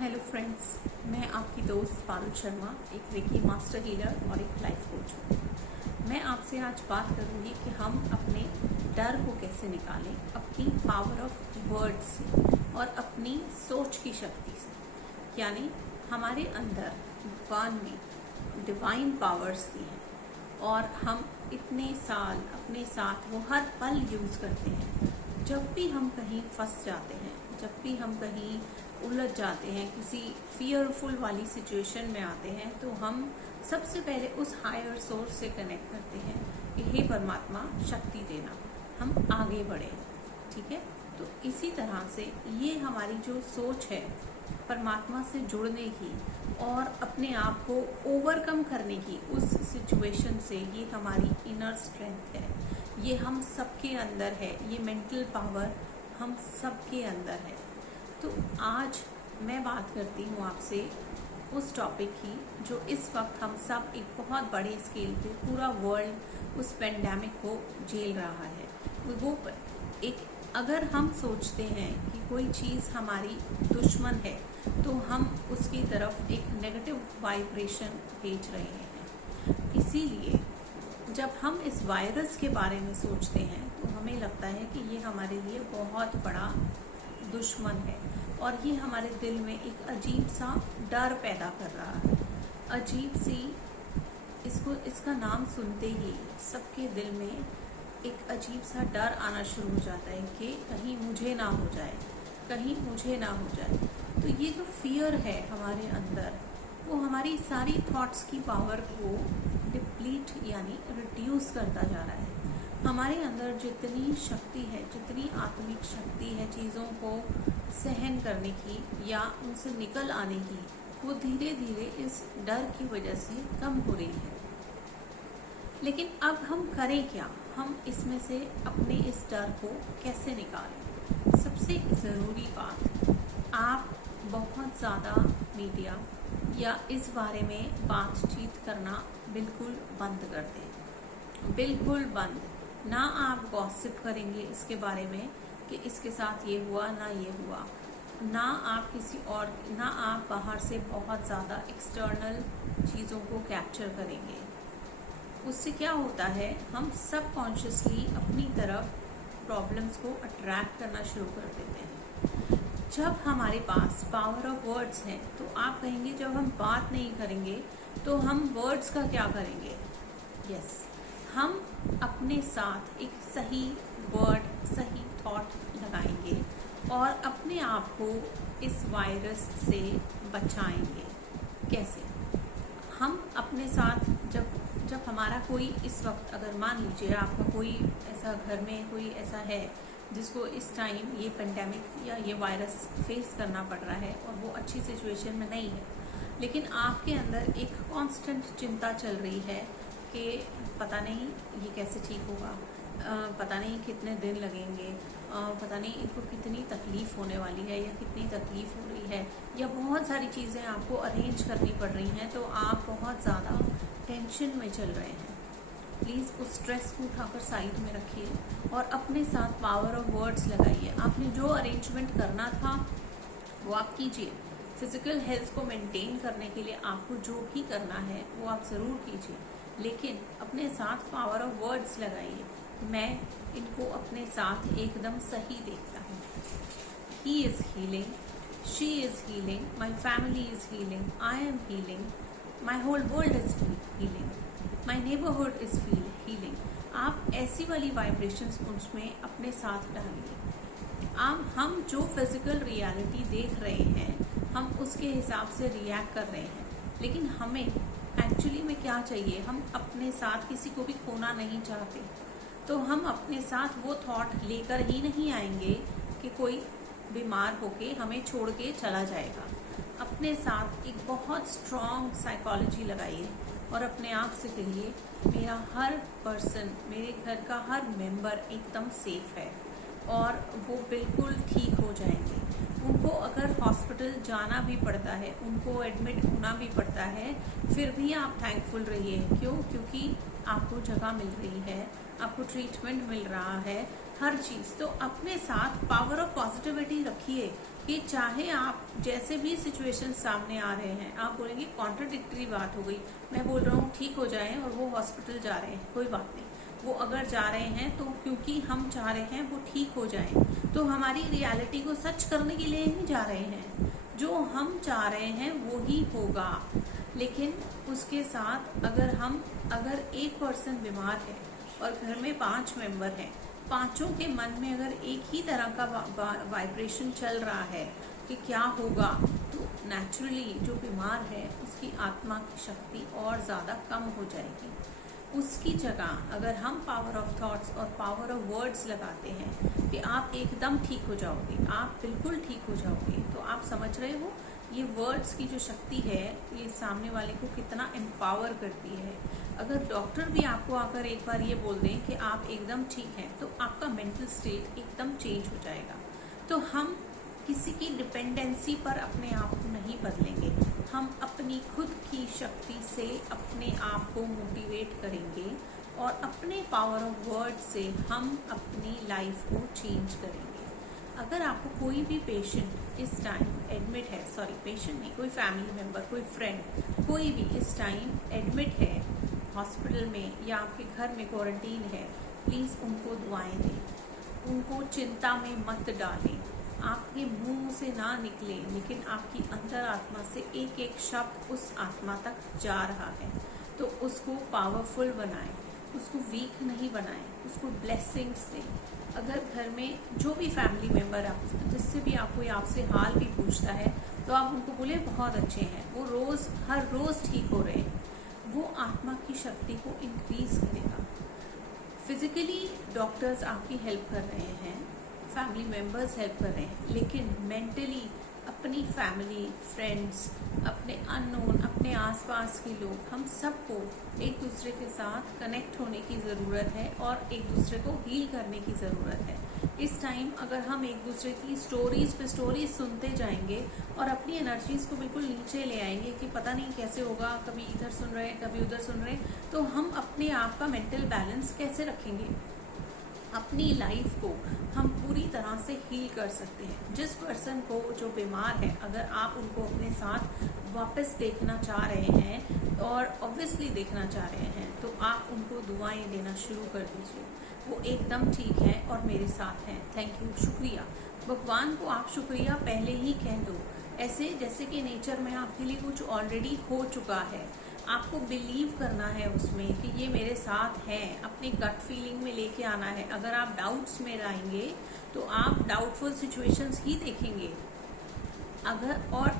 Hello friends, मैं आपकी दोस्त पारुल शर्मा, एक रेकी मास्टर हीलर और एक लाइफ कोच हूँ। मैं आपसे आज बात करूँगी कि हम अपने डर को कैसे निकालें अपनी पावर ऑफ वर्ड्स से और अपनी सोच की शक्ति से। यानी हमारे अंदर भगवान ने डिवाइन पावर्स दी हैं और हम इतने साल अपने साथ वो हर पल यूज़ करते हैं। जब भी हम कहीं फंस जाते हैं, जब भी हम कहीं उलझ जाते हैं, किसी फियरफुल वाली सिचुएशन में आते हैं, तो हम सबसे पहले उस हायर सोर्स से कनेक्ट करते हैं कि हे परमात्मा शक्ति देना, हम आगे बढ़े। ठीक है, तो इसी तरह से ये हमारी जो सोच है परमात्मा से जुड़ने की और अपने आप को ओवरकम करने की उस सिचुएशन से, ये हमारी इनर स्ट्रेंथ है। ये हम सबके अंदर है, ये मेंटल पावर हम सबके अंदर है। तो आज मैं बात करती हूँ आपसे उस टॉपिक की जो इस वक्त हम सब एक बहुत बड़े स्केल पे पूरा वर्ल्ड उस पेंडेमिक को झेल रहा है। वो एक अगर हम सोचते हैं कि कोई चीज़ हमारी दुश्मन है तो हम उसकी तरफ एक नेगेटिव वाइब्रेशन भेज रहे हैं। इसीलिए जब हम इस वायरस के बारे में सोचते हैं तो हमें लगता है कि ये हमारे लिए बहुत बड़ा दुश्मन है और ये हमारे दिल में एक अजीब सा डर पैदा कर रहा है। अजीब सी इसका नाम सुनते ही सबके दिल में एक अजीब सा डर आना शुरू हो जाता है कि कहीं मुझे ना हो जाए, कहीं मुझे ना हो जाए। तो ये जो फियर है हमारे अंदर, वो हमारी सारी थॉट्स की पावर को डिप्लीट यानी रिड्यूस करता जा रहा है। हमारे अंदर जितनी शक्ति है, जितनी आत्मिक शक्ति है चीज़ों को सहन करने की या उनसे निकल आने की, वो धीरे धीरे इस डर की वजह से कम हो रही है। लेकिन अब हम करें क्या? हम इसमें से अपने इस डर को कैसे निकालें? सबसे ज़रूरी बात, आप बहुत ज़्यादा मीडिया या इस बारे में बातचीत करना बिल्कुल बंद कर दें। बिल्कुल बंद। ना आप गॉसिप करेंगे इसके बारे में कि इसके साथ ये हुआ, ना ये हुआ। ना आप किसी और, ना आप बाहर से बहुत ज़्यादा एक्सटर्नल चीज़ों को कैप्चर करेंगे। उससे क्या होता है, हम सबकॉन्शियसली अपनी तरफ प्रॉब्लम्स को अट्रैक्ट करना शुरू कर देते हैं। जब हमारे पास पावर ऑफ वर्ड्स हैं तो आप कहेंगे जब हम बात नहीं करेंगे तो हम वर्ड्स का क्या करेंगे? यस, हम अपने साथ एक सही वर्ड, सही थॉट लगाएंगे और अपने आप को इस वायरस से बचाएंगे। कैसे? हम अपने साथ जब हमारा कोई इस वक्त, अगर मान लीजिए आपका कोई ऐसा घर में कोई ऐसा है जिसको इस टाइम ये पेंडेमिक या ये वायरस फेस करना पड़ रहा है और वो अच्छी सिचुएशन में नहीं है, लेकिन आपके अंदर एक कांस्टेंट चिंता चल रही है कि पता नहीं ये कैसे ठीक होगा, पता नहीं कितने दिन लगेंगे, पता नहीं इनको कितनी तकलीफ़ होने वाली है या कितनी तकलीफ़ हो रही है, या बहुत सारी चीज़ें आपको अरेंज करनी पड़ रही हैं, तो आप बहुत ज़्यादा टेंशन में चल रहे हैं। प्लीज़ उस स्ट्रेस को उठाकर साइड में रखिए और अपने साथ पावर ऑफ वर्ड्स लगाइए। आपने जो अरेंजमेंट करना था वो आप कीजिए। फिज़िकल हेल्थ को मेंटेन करने के लिए आपको जो भी करना है वो आप ज़रूर कीजिए, लेकिन अपने साथ पावर ऑफ वर्ड्स लगाइए। मैं इनको अपने साथ एकदम सही देखता हूँ। He is healing, she is healing, my family is healing, I am healing, my whole world is healing, my neighbourhood is healing. आप ऐसी वाली वाइब्रेशंस उसमें अपने साथ डालिए। हम जो फिज़िकल रियलिटी देख रहे हैं, हम उसके हिसाब से रिएक्ट कर रहे हैं, लेकिन हमें एक्चुअली में क्या चाहिए? हम अपने साथ किसी को भी खोना नहीं चाहते, तो हम अपने साथ वो थॉट लेकर ही नहीं आएंगे कि कोई बीमार होके हमें छोड़ के चला जाएगा। अपने साथ एक बहुत स्ट्रॉन्ग साइकोलॉजी लगाइए और अपने आप से कहिए मेरा हर पर्सन, मेरे घर का हर मेंबर एकदम सेफ है और वो बिल्कुल ठीक हो जाएंगे। उनको अगर हॉस्पिटल जाना भी पड़ता है, उनको एडमिट होना भी पड़ता है, फिर भी आप थैंकफुल रहिए। क्यों? क्योंकि आपको जगह मिल रही है, आपको ट्रीटमेंट मिल रहा है, हर चीज। तो अपने साथ पावर ऑफ पॉजिटिविटी रखिए कि चाहे आप जैसे भी सिचुएशन सामने आ रहे हैं, आप बोलेंगे कॉन्ट्राडिक्टरी बात हो गई, मैं बोल रहा हूँ ठीक हो जाए और वो हॉस्पिटल जा रहे हैं, कोई बात नहीं, वो अगर जा रहे हैं तो क्योंकि हम चाह रहे हैं वो ठीक हो जाए, तो हमारी रियलिटी को सच करने के लिए ही जा रहे हैं, जो हम चाह रहे हैं वो ही होगा। लेकिन उसके साथ अगर एक पर्सन बीमार है और घर में 5 मेंबर हैं, पांचों के मन में अगर एक ही तरह का वाइब्रेशन चल रहा है कि क्या होगा, तो नेचुरली जो बीमार है उसकी आत्मा की शक्ति और ज़्यादा कम हो जाएगी। उसकी जगह अगर हम पावर ऑफ थॉट्स और पावर ऑफ वर्ड्स लगाते हैं कि आप एकदम ठीक हो जाओगे, आप बिल्कुल ठीक हो जाओगे, तो आप समझ रहे हो ये वर्ड्स की जो शक्ति है ये सामने वाले को कितना एम्पावर करती है। अगर डॉक्टर भी आपको आकर एक बार ये बोल दें कि आप एकदम ठीक हैं, तो आपका मेंटल स्टेट एकदम चेंज हो जाएगा। तो हम किसी की डिपेंडेंसी पर अपने आप को नहीं बदलेंगे, हम अपनी खुद की शक्ति से अपने आप को मोटिवेट करेंगे और अपने पावर ऑफ वर्ड से हम अपनी लाइफ को चेंज करेंगे। अगर आपको कोई भी पेशेंट इस टाइम एडमिट है, सॉरी पेशेंट नहीं, कोई फैमिली मेंबर, कोई फ्रेंड, कोई भी इस टाइम एडमिट है हॉस्पिटल में या आपके घर में क्वारंटीन है, प्लीज़ उनको दुआएं दें, उनको चिंता में मत डालें। आपके मुंह से ना निकले लेकिन आपकी अंतर आत्मा से एक एक शब्द उस आत्मा तक जा रहा है, तो उसको पावरफुल बनाएं, उसको वीक नहीं बनाएं, उसको ब्लेसिंग्स दें। अगर घर में जो भी फैमिली मेंबर आप जिससे भी आपको आपसे हाल भी पूछता है, तो आप उनको बोले बहुत अच्छे हैं, वो हर रोज ठीक हो रहे हैं, वो आत्मा की शक्ति को इंक्रीज करेगा। फिजिकली डॉक्टर्स आपकी हेल्प कर रहे हैं, फैमिली मेंबर्स हेल्प कर रहे हैं, लेकिन मेंटली अपनी फैमिली, फ्रेंड्स, अपने अननोन, अपने आसपास के लोग, हम सबको एक दूसरे के साथ कनेक्ट होने की ज़रूरत है और एक दूसरे को हील करने की ज़रूरत है। इस टाइम अगर हम एक दूसरे की स्टोरीज पे स्टोरीज सुनते जाएंगे और अपनी एनर्जीज को बिल्कुल नीचे ले आएंगे कि पता नहीं कैसे होगा, कभी इधर सुन रहे हैं कभी उधर सुन रहे हैं, तो हम अपने आप का मेंटल बैलेंस कैसे रखेंगे? अपनी लाइफ को हम पूरी तरह से हील कर सकते हैं। जिस पर्सन को जो बीमार है, अगर आप उनको अपने साथ वापस देखना चाह रहे हैं और ऑब्वियसली देखना चाह रहे हैं, तो आप उनको दुआएं देना शुरू कर दीजिए। वो एकदम ठीक है और मेरे साथ हैं, थैंक यू, शुक्रिया। भगवान को आप शुक्रिया पहले ही कह दो, ऐसे जैसे कि नेचर में आपके लिए कुछ ऑलरेडी हो चुका है। आपको बिलीव करना है उसमें कि ये मेरे साथ हैं, अपने गट फीलिंग में लेके आना है। अगर आप डाउट्स में रहेंगे तो आप डाउटफुल सिचुएशंस ही देखेंगे। और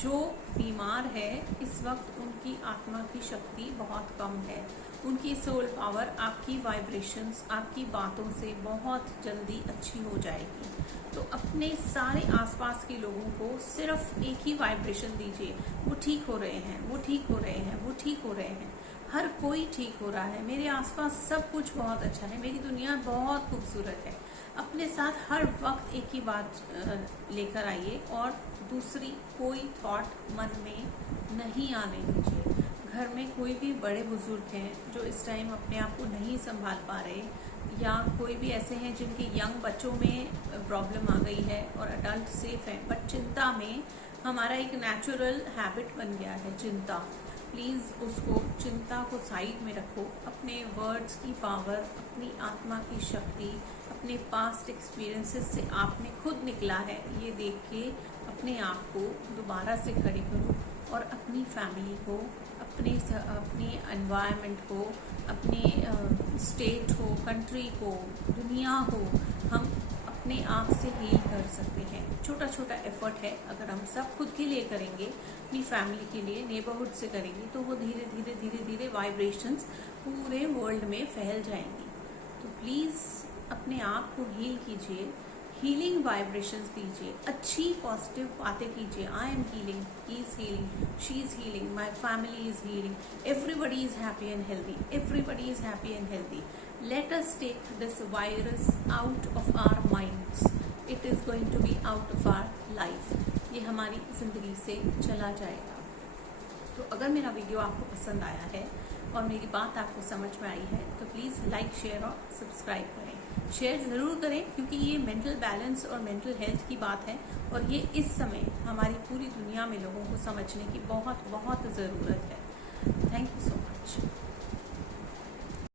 जो बीमार है इस वक्त उनकी आत्मा की शक्ति बहुत कम है, उनकी सोल पावर आपकी वाइब्रेशंस, आपकी बातों से बहुत जल्दी अच्छी हो जाएगी। तो अपने सारे आसपास के लोगों को सिर्फ एक ही वाइब्रेशन दीजिए, वो ठीक हो रहे हैं, वो ठीक हो रहे हैं, वो ठीक हो रहे हैं, हर कोई ठीक हो रहा है, मेरे आसपास सब कुछ बहुत अच्छा है, मेरी दुनिया बहुत खूबसूरत है। अपने साथ हर वक्त एक ही बात लेकर आइए और दूसरी कोई थॉट मन में नहीं आने दीजिए। घर में कोई भी बड़े बुजुर्ग हैं जो इस टाइम अपने आप को नहीं संभाल पा रहे, या कोई भी ऐसे हैं जिनके यंग बच्चों में प्रॉब्लम आ गई है और अडल्ट सेफ हैं, बट चिंता में हमारा एक नेचुरल हैबिट बन गया है चिंता। प्लीज़ उसको, चिंता को साइड में रखो, अपने वर्ड्स की पावर, अपनी आत्मा की शक्ति, अपने पास्ट एक्सपीरियंसेस से आपने खुद निकला है ये देख के अपने आप को दोबारा से खड़े करो और अपनी फैमिली को, अपने एनवायरनमेंट को, अपने स्टेट हो, कंट्री को, दुनिया को हम अपने आप से हील कर सकते हैं। छोटा छोटा एफर्ट है, अगर हम सब खुद के लिए करेंगे, अपनी फैमिली के लिए, नेबरहुड से करेंगे, तो वो धीरे धीरे धीरे धीरे वाइब्रेशंस पूरे वर्ल्ड में फैल जाएंगी। तो प्लीज़ अपने आप को हील कीजिए, हीलिंग वाइब्रेशंस दीजिए, अच्छी पॉजिटिव बातें कीजिए। आई am healing, he is healing, she is healing, my family is healing, everybody is happy and healthy, everybody is happy and healthy. Let us take this virus out of our minds. It is going to be out of our life. ये हमारी जिंदगी से चला जाएगा। तो अगर मेरा video आपको पसंद आया है और मेरी बात आपको समझ में आई है, तो प्लीज़ लाइक, शेयर और सब्सक्राइब करें। शेयर ज़रूर करें, क्योंकि ये मेंटल बैलेंस और मेंटल हेल्थ की बात है और ये इस समय हमारी पूरी दुनिया में लोगों को समझने की बहुत बहुत ज़रूरत है।